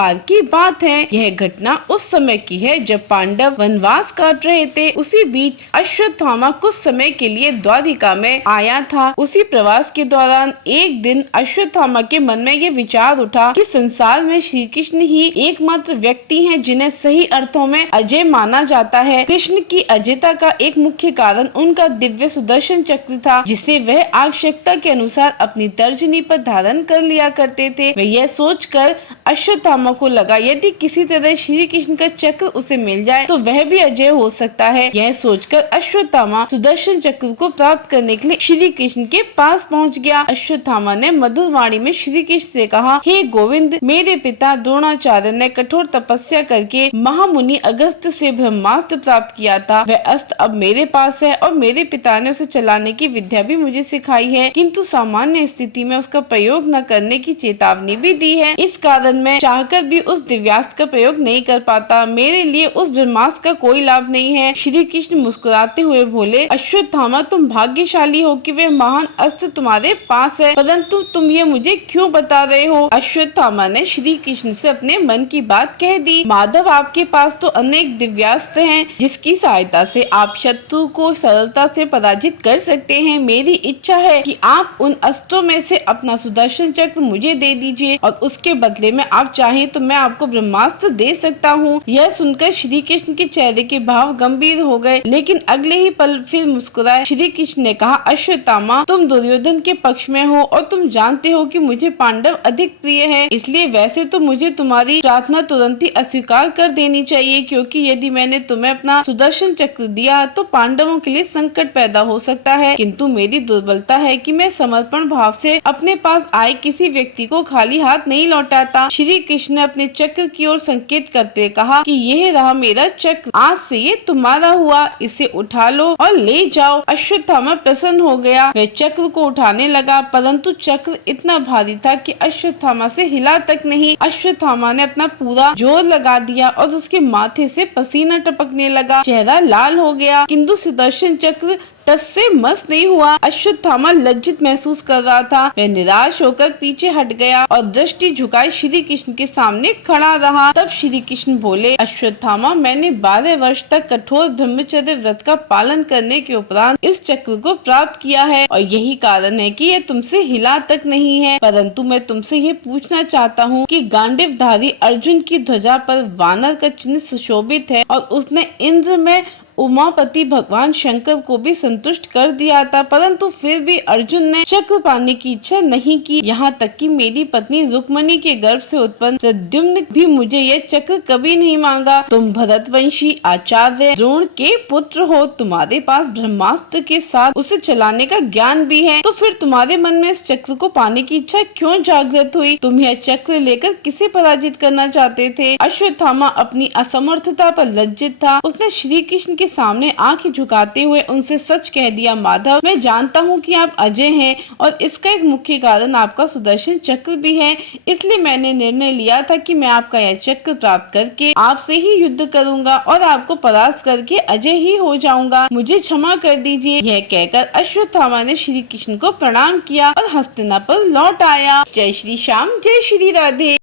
बार की बात है। यह घटना उस समय की है जब पांडव वनवास काट रहे थे। उसी बीच अश्वत्थामा कुछ समय के लिए द्वारिका में आया था। उसी प्रवास के दौरान एक दिन अश्वत्थामा के मन में ये विचार उठा कि संसार में श्री कृष्ण ही एकमात्र व्यक्ति हैं जिन्हें सही अर्थों में अजय माना जाता है। कृष्ण की अजयता का एक मुख्य कारण उनका दिव्य सुदर्शन चक्र था, जिसे वह आवश्यकता के अनुसार अपनी तर्जनी पर धारण कर लिया करते थे। वह यह सोचकर अश्वत्थामा को लगा यदि किसी तरह श्री कृष्ण का चक्र उसे मिल जाए तो वह भी अजय हो सकता है। यह सोचकर अश्वत्थामा सुदर्शन चक्र को प्राप्त करने के लिए श्री कृष्ण के पास पहुंच गया। अश्वत्थामा ने मधुर वाणी में श्री कृष्ण से कहा, हे गोविंद, मेरे पिता द्रोणाचार्य ने कठोर तपस्या करके महामुनि अगस्त से ब्रह्मास्त्र प्राप्त किया था। वह अस्त्र अब मेरे पास है और मेरे पिता ने उसे चलाने की विद्या भी मुझे सिखाई है, किंतु सामान्य स्थिति में उसका प्रयोग न करने की चेतावनी भी दी है। इस कारण मैं चाहकर भी उस दिव्यास्त्र का प्रयोग नहीं कर पाता। मेरे लिए उस ब्रह्मास्त्र का कोई लाभ नहीं है। श्री कृष्ण मुस्कुराते हुए बोले, अश्वत्थामा, तुम भाग्यशाली हो कि वह महान अस्त्र तुम्हारे पास है, परंतु तुम ये मुझे क्यों बता रहे हो? अश्वत्थामा ने श्री कृष्ण से अपने मन की बात कह दी। माधव, आपके पास तो अनेक दिव्यास्त्र हैं जिसकी सहायता से आप शत्रु को सरलता से पराजित कर सकते हैं। मेरी इच्छा है कि आप उन अस्त्रों में से अपना सुदर्शन चक्र मुझे दे दीजिए और उसके बदले में आप चाहें तो मैं आपको ब्रह्मास्त्र दे सकता हूँ। यह सुनकर श्री कृष्ण के चेहरे के भाव गंभीर हो गए, लेकिन अगले ही पल फिर मुस्कुराए। श्री कृष्ण ने कहा, अश्वत्थामा, तुम दुर्योधन के पक्ष में हो और तुम जानते हो कि मुझे पांडव अधिक प्रिय है, इसलिए वैसे तो मुझे तुम्हारी प्रार्थना तुरंत ही अस्वीकार कर देनी चाहिए, क्योंकि यदि मैंने तुम्हें अपना सुदर्शन चक्र दिया तो पांडवों के लिए संकट पैदा हो सकता है। किंतु मेरी दुर्बलता है कि मैं समर्पण भाव से अपने पास आए किसी व्यक्ति को खाली हाथ नहीं लौटाता। श्री कृष्ण ने अपने चक्र की ओर संकेत करते कहा कि यह रहा मेरा चक्र, आज से ये तुम्हारा हुआ, इसे उठा लो और ले जाओ। अश्वत्थामा प्रसन्न हो गया। वह चक्र को उठाने लगा, परंतु चक्र इतना भारी था कि अश्वत्थामा से हिला तक नहीं। अश्वत्थामा ने अपना पूरा जोर लगा दिया और उसके माथे से पसीना टपकने लगा, चेहरा लाल हो गया, किंतु सुदर्शन चक्र टस से मस नहीं हुआ। अश्वत्थामा लज्जित महसूस कर रहा था। वह निराश होकर पीछे हट गया और दृष्टि झुकाए श्री कृष्ण के सामने खड़ा रहा। तब श्री कृष्ण बोले, अश्वत्थामा, मैंने 12 वर्ष तक कठोर ब्रह्मचर्य व्रत का पालन करने के उपरांत इस चक्र को प्राप्त किया है और यही कारण है कि यह तुमसे हिला तक नहीं है। परंतु मैं तुमसे ये पूछना चाहता हूँ कि गांडीवधारी अर्जुन की ध्वजा पर वानर का चिन्ह सुशोभित है और उसने इंद्र में उमापति भगवान शंकर को भी संतुष्ट कर दिया था, परंतु फिर भी अर्जुन ने चक्र पाने की इच्छा नहीं की। यहाँ तक कि मेरी पत्नी रुक्मणी के गर्भ से उत्पन्न प्रद्युम्न भी मुझे यह चक्र कभी नहीं मांगा। तुम भरतवंशी आचार्य द्रोण के पुत्र हो, तुम्हारे पास ब्रह्मास्त्र के साथ उसे चलाने का ज्ञान भी है, तो फिर तुम्हारे मन में इस चक्र को पाने की इच्छा क्यों जागृत हुई? तुम यह चक्र लेकर किसे पराजित करना चाहते थे? अश्वत्थामा अपनी असमर्थता पर लज्जित था। उसने श्री कृष्ण के सामने आंखें झुकाते हुए उनसे सच कह दिया, माधव, मैं जानता हूँ कि आप अजय हैं और इसका एक मुख्य कारण आपका सुदर्शन चक्र भी है, इसलिए मैंने निर्णय लिया था कि मैं आपका यह चक्र प्राप्त करके आपसे ही युद्ध करूंगा और आपको परास्त करके अजय ही हो जाऊंगा। मुझे क्षमा कर दीजिए। यह कहकर अश्वत्थामा ने श्री कृष्ण को प्रणाम किया और हस्तिनापुर लौट आया। जय श्री श्याम, जय श्री राधे।